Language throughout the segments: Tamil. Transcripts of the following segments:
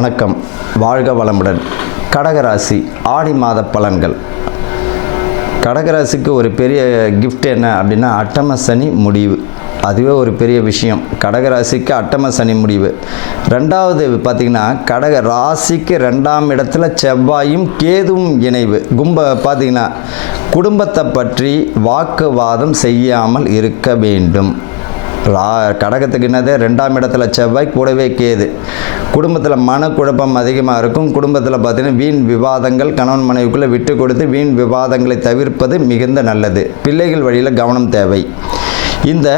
வணக்கம். வாழ்க வளமுடன். கடகராசி ஆடி மாத பலன்கள். கடகராசிக்கு ஒரு பெரிய கிஃப்ட் என்ன அப்படின்னா அட்டம சனி முடிவு. அதுவே ஒரு பெரிய விஷயம். கடகராசிக்கு அட்டம சனி முடிவு. ரெண்டாவது பார்த்திங்கன்னா கடக ராசிக்கு ரெண்டாம் இடத்துல செவ்வாயும் கேதுவும் இணைவு. கும்ப பார்த்திங்கன்னா குடும்பத்தை பற்றி வாக்குவாதம் செய்யாமல் இருக்க வேண்டும். ரா கடகத்துக்கு என்னது ரெண்டாம் இடத்துல செவ்வாய் கூடவே கேது. குடும்பத்தில் மனக்குழப்பம் அதிகமாக இருக்கும். குடும்பத்தில் பார்த்தீங்கன்னா வீண் விவாதங்கள் கணவன் மனைவிக்குள்ளே விட்டு கொடுத்து வீண் விவாதங்களை தவிர்ப்பது மிகுந்த நல்லது. பிள்ளைகள் வழியில் கவனம் தேவை. இந்த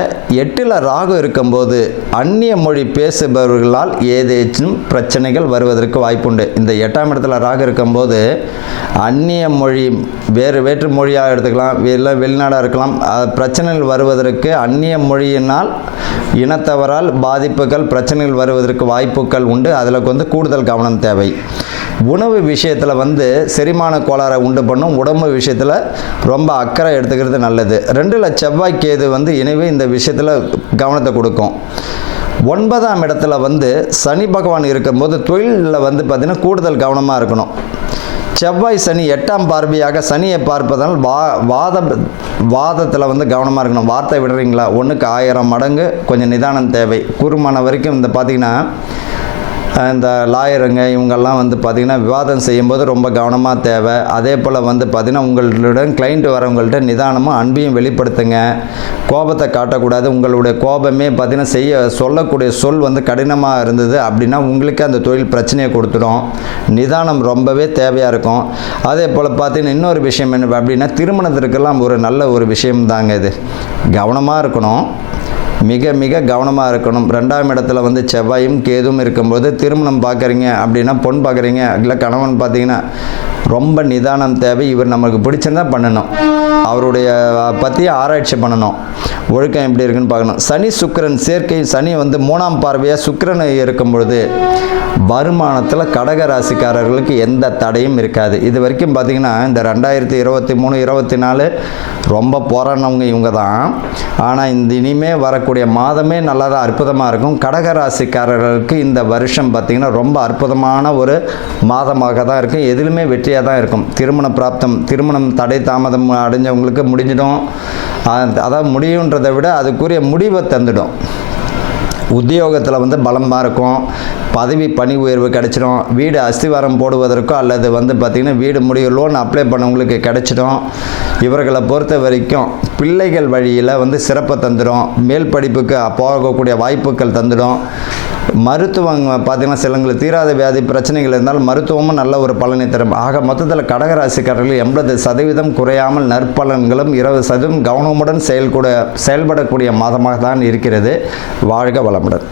எட்டில் ராகு இருக்கும்போது அந்நிய மொழி பேசுபவர்களால் ஏதேச்சும் பிரச்சனைகள் வருவதற்கு வாய்ப்புண்டு. இந்த எட்டாம் இடத்துல ராகு இருக்கும்போது அந்நிய மொழி வேறு வேற்று மொழியாக எடுத்துக்கலாம் இல்லை வெளிநாடாக இருக்கலாம் பிரச்சனைகள் வருவதற்கு அந்நிய மொழியினால் இனத்தவரால் பாதிப்புகள் பிரச்சனைகள் வருவதற்கு வாய்ப்புகள் உண்டு. அதில் வந்து கூடுதல் கவனம் தேவை. உணவு விஷயத்தில் வந்து செரிமான கோளாறை உண்டு பண்ணும். உடம்பு விஷயத்தில் ரொம்ப அக்கறை எடுத்துக்கிறது நல்லது. ரெண்டில் செவ்வாய் கேது வந்து இணைவு இந்த விஷயத்தில் கவனத்தை கொடுக்கும். ஒன்பதாம் இடத்துல வந்து சனி பகவான் இருக்கும்போது தொழிலில் வந்து பார்த்திங்கன்னா கூடுதல் கவனமாக இருக்கணும். செவ்வாய் சனி எட்டாம் பார்வையாக சனியை பார்ப்பதால் வா வாத வாதத்தில் வந்து கவனமாக இருக்கணும். வார்த்தை விடுறீங்களா? ஒன்றுக்கு ஆயிரம் மடங்கு கொஞ்சம் நிதானம் தேவை. குறுமான வரைக்கும் இந்த பார்த்திங்கன்னா இந்த லாயருங்க இவங்கெல்லாம் வந்து பார்த்திங்கன்னா விவாதம் செய்யும்போது ரொம்ப கவனமாக தேவை. அதே போல் வந்து பார்த்திங்கன்னா உங்களுடன் கிளைண்ட் வரவங்கள்ட்ட நிதானமும் அன்பையும் வெளிப்படுத்துங்க. கோபத்தை காட்டக்கூடாது. உங்களுடைய கோபமே பார்த்திங்கன்னா செய்ய சொல்லக்கூடிய சொல் வந்து கடினமாக இருந்தது அப்படின்னா உங்களுக்கு அந்த தொழில் பிரச்சனையை கொடுத்துடும். நிதானம் ரொம்பவே தேவையாக இருக்கும். அதே போல் பார்த்திங்கன்னா இன்னொரு விஷயம் என்ன அப்படின்னா திருமணத்திற்கெல்லாம் ஒரு நல்ல ஒரு விஷயம் தாங்க இது. கவனமாக இருக்கணும். மிக மிக கவனமாக இருக்கணும். ரெண்டாம் இடத்துல வந்து செவ்வாயும் கேதும் இருக்கும்போது திருமணம் பார்க்குறீங்க அப்படின்னா பொன் பார்க்குறீங்க. இல்லை கணவன் பார்த்தீங்கன்னா ரொம்ப நிதானம் தேவை. இவர் நமக்கு பிடிச்சிருந்தா பண்ணணும். அவருடைய பற்றி ஆராய்ச்சி பண்ணணும். ஒழுக்கம் எப்படி இருக்குன்னு பார்க்கணும். சனி சுக்கரன் சேர்க்கை சனி வந்து மூணாம் பார்வையாக சுக்கரனை இருக்கும் பொழுது வருமானத்தில் கடக ராசிக்காரர்களுக்கு எந்த தடையும் இருக்காது. இது வரைக்கும் பார்த்திங்கன்னா இந்த ரெண்டாயிரத்தி இருபத்தி மூணு இருபத்தி நாலு ரொம்ப போராடினவங்க இவங்க தான் ஆனால் இந்த இனிமே வரக்கூடிய மாதமே நல்லா தான் அற்புதமாக இருக்கும். கடக ராசிக்காரர்களுக்கு இந்த வருஷம் பார்த்திங்கன்னா ரொம்ப அற்புதமான ஒரு மாதமாக தான் இருக்கும். எதிலுமே வெற்றியாக தான் இருக்கும். திருமண பிராப்தம் திருமணம் தடை தாமதம் அடைஞ்ச உங்களுக்கு முடிஞ்சிடும். அதான் அதாவது முடியுன்றதை விட அதுக்குரிய முடிவை தந்துடும். உத்தியோகத்தில் வந்து பலமாக இருக்கும். பதவி பணி உயர்வு கிடைச்சிடும். வீடு அஸ்திவாரம் போடுவதற்கோ அல்லது வந்து பார்த்திங்கன்னா வீடு முடிவு லோன் அப்ளை பண்ணவங்களுக்கு கிடைச்சிடும். இவர்களை பொறுத்த வரைக்கும் பிள்ளைகள் வழியில் வந்து சிறப்பை தந்துடும். மேல் படிப்புக்கு போகக்கூடிய வாய்ப்புகள் தந்துடும். மருத்துவம் பார்த்திங்கன்னா சிலங்களுக்கு தீராத வியாதி பிரச்சனைகள் இருந்தால் மருத்துவமும் நல்ல ஒரு பலனை தரும். ஆக மொத்தத்தில் கடகராசிக்காரர்கள் எண்பது சதவீதம் குறையாமல் நற்பலன்களும் இருபது சதவீதம் கவனமுடன் செயல்கூட செயல்படக்கூடிய மாதமாக தான் இருக்கிறது. வாழ்க வளமுடன்.